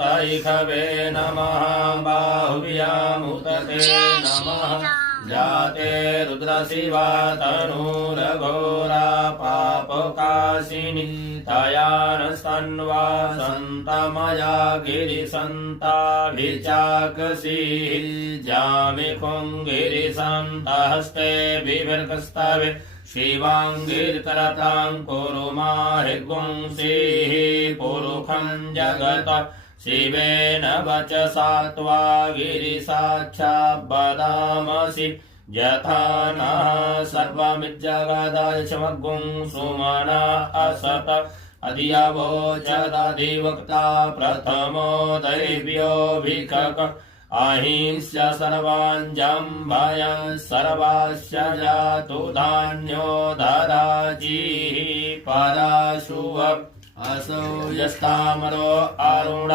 तैखवे नमः बाहुव्यामुतते नमः जाते रुद्रशिवा तनूरघोरा पापकाशिनी तयानस्तन्वा सन्तमया गिरिसन्ताभिचाकसीः जामिकुं गिरिसन्तहस्ते बिभर्गस्तवे शिवाङ्गिरतरतां कुरु माहिर्गुंसीः पुरुखं जगत शिवेन वचसा त्वा गिरिसाक्षात् यथा नः सर्वमिज्जगदायशमग्गुं सुमना असत अधियवोचदधिवक्ता प्रथमो दैव्योऽभिकक अहिंस्य सर्वाञ्जम्भयं सर्वास्य जातु धान्यो ददाजीः पराशुव असौ यस्तामरो अरुण